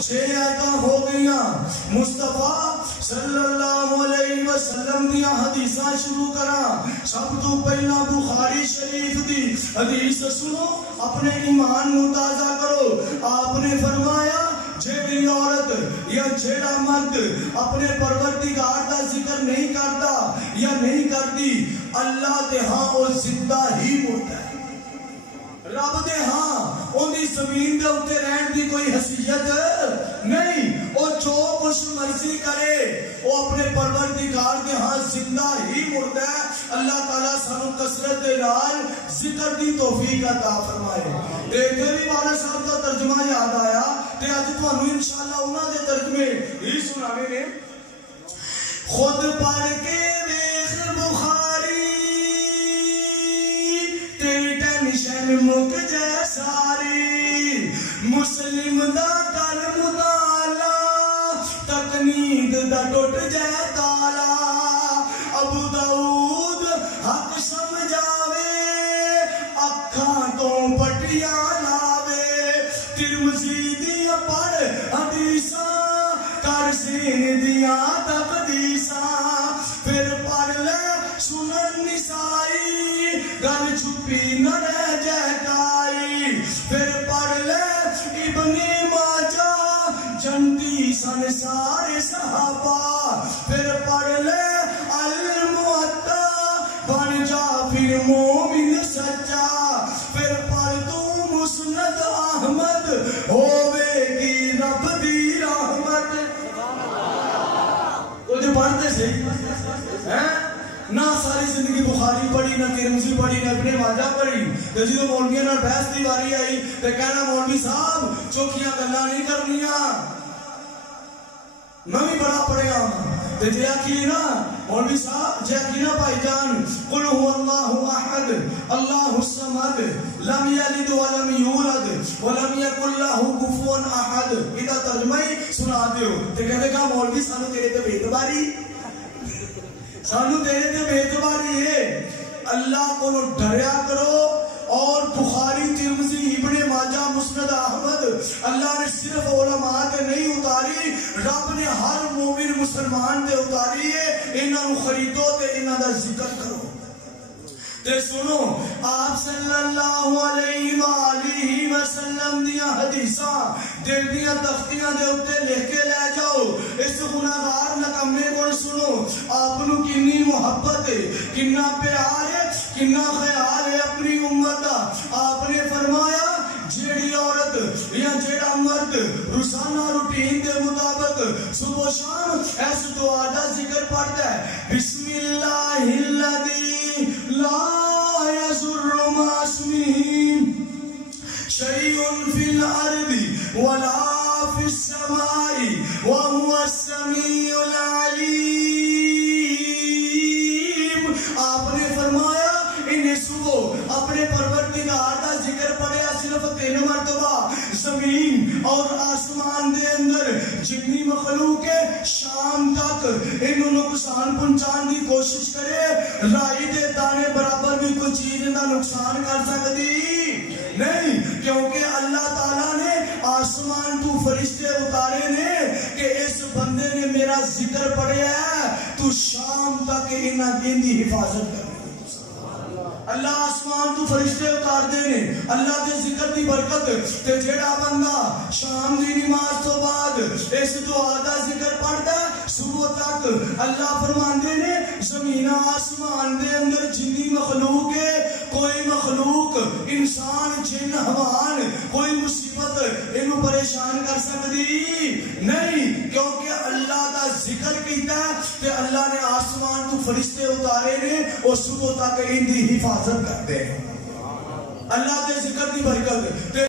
6 آیتاں ہو گئیاں مصطفیٰ صلی اللہ علیہ وسلم دیا حدیثاں شروع کرا سب تو پہلا بخاری شریف دی حدیث سنو اپنے ایمان متازہ کرو آپ نے فرمایا جیڑی عورت یا جیڑا مرد اپنے پروردگار دا ذکر نہیں کرتا یا نہیں کرتی اللہ دے ہاں وہ زندہ ہی مرتا ہے رب دے ہاں ان دی زمین دے اتے رہن دی کوئی حیثیت نہیں وہ جو کچھ مرضی کرے وہ اپنے پروردگار دے ہاں زندہ ہی مرتا ہے اللہ تعالیٰ سانو کثرت دے نال ذکر دی توفیق عطا فرمائے تیری والا صاحب کا ترجمہ یاد آیا تے اج تانوں انشاءاللہ انہاں دے ترجمے ہی سنانے نے خود پڑھ کے دیکھ بخاری تیری ٹینشن مک جائے ساری مسلم دا کر مطالعہ تقنید دا ٹوٹ جائے تالا ابو داؤد حق سمجھاوے اکھاں تو پٹیاں لاوے ترمذی دیاں پڑھ حدیثاں کر سین دیاں تقدیساں پھر پڑھ لے سنن نسائی گل چھپی نہ رہ جائے گائی پھر پڑھ لے ابن ماجہ جنتی سنسار صحابہ پھر پڑھ لے المعطا بن جا پھر مومن سچا پھر پڑھ تو مسند احمد ہووے گی رب دی رحمت وہ جو پڑھتے سے نہ ساری زندگی بخاری پڑھی نہ ترمذی پڑھی نہ ابن ماجہ پڑھی تو جدو مولویاں نال بحث دی واری آئی تو کہنا مولوی صاحب چوکیاں گلاں نہیں کرنیاں میں بھی بڑا پڑھیا ہوں تو جے آکھی نا مولوی صاحب جے آکھی نا بھائی جان قل هو اللہ احد اللہ الصمد لم یلد ولم یولد ولم یکن له کفوا احد ادا ترجمہ ہی سنا دیو تو کہتے کہا مولوی سانو تیرے تے بے اعتباری سانو تیرے تے بے اعتباری ہے اللہ کو ڈریا کرو اور بخاری ترمذی ابن ماجہ مسند احمد اللہ نے صرف علماء تے نہیں اتاری رب نے ہر مومن مسلمان تے اتاری ہے انہاں نوں خریدو تے انہاں دا ذکر کرو تے سنو آپ صلی اللہ علیہ وآلہ وسلم دیا حدیثاں دل دیا تختیاں دے اتے لکھ کے لے جاؤ اس گناہگار نکمے کو سنو آپ نو کنی محبت ہے کنا پیار ہے کنا خیال ہے اپنی امت دا آپ نے فرمایا جیڑی عورت یا جیڑا مرد روزانہ روٹین دے مطابق صبح و شام ایس دعا دا ذکر پڑھتا ہے بسم اللہ الذی لا یضر مع اسمہ شیء فی الارض ولا فی السماء وهو السمیع العلیم آپ نے فرمایا انہیں صبح اپنے پروردگار دا ذکر پڑھیا صرف 3 مرتبہ زمین اور آسمان دے اندر جتنی مخلوق ہے شام تک انہوں نقصان پہنچان کی کوشش کرے رائی دے دانے برابر بھی کوئی چیز نہ نقصان کر سکتی نہیں کیونکہ اللہ تعالیٰ نے آسمان تو فرشتے اتارے نے کہ اس بندے نے میرا ذکر پڑھیا ہے تو شام تک انہاں دی حفاظت کر اللہ آسمان تو فرشتے اتار دینے اللہ دے ذکر دی برکت تے جیڑا بندہ شام دی نماز تو بعد اس دعا دا ذکر پڑھتا ہے صبح تک اللہ فرماندے نے زمین آسمان دے اندر جنی مخلوق ہے کوئی مخلوق انسان جن حوان کوئی مصیبت انہوں پریشان کر سکتی نہیں کیونکہ اللہ دا ذکر کیتا ہے کہ اللہ نے آسمان تو فرشتے اتارے نے اور صبح تک ان دی حفاظت کرتے ہیں اللہ دے ذکر دی برکت